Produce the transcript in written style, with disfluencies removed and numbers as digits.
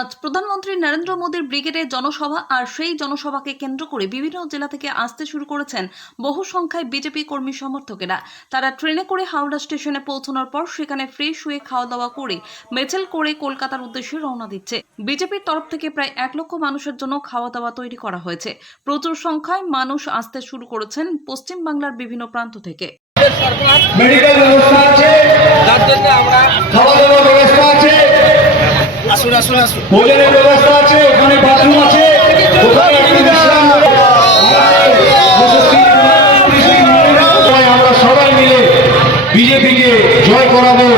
আজ প্রধানমন্ত্রী নরেন্দ্র মোদীর ব্রিগেডে জনসভা আর সেই জনসভাকে কেন্দ্র করে বিভিন্ন জেলা থেকে আসতে শুরু করেছেন বহু সংখ্যায় বিজেপি কর্মী সমর্থকেরা। তারা ট্রেনে করে হাওড়া স্টেশনে পৌঁছানোর পর সেখানে ফ্রেশ হয়ে খাওয়া দাওয়া করে মিছিল করে কলকাতার উদ্দেশ্যে রওনা দিচ্ছে। বিজেপির তরফ থেকে প্রায় 1 লক্ষ মানুষের জন্য খাওয়া দাওয়া তৈরি করা হয়েছে। প্রচুর সংখ্যায় মানুষ আসতে শুরু করেছেন পশ্চিম বাংলার বিভিন্ন প্রান্ত থেকে। মেডিকেল ব্যবস্থা আছে, তার জন্য আমরা খাওয়া দাওয়ার ব্যবস্থা আছে, ভোজনের ব্যবস্থা আছে, ওখানে বাথরুম আছে, ওখানে একটু বিশ্রাম নেবে। আমরা সবাই মিলে বিজেপিকে জয় করাবো।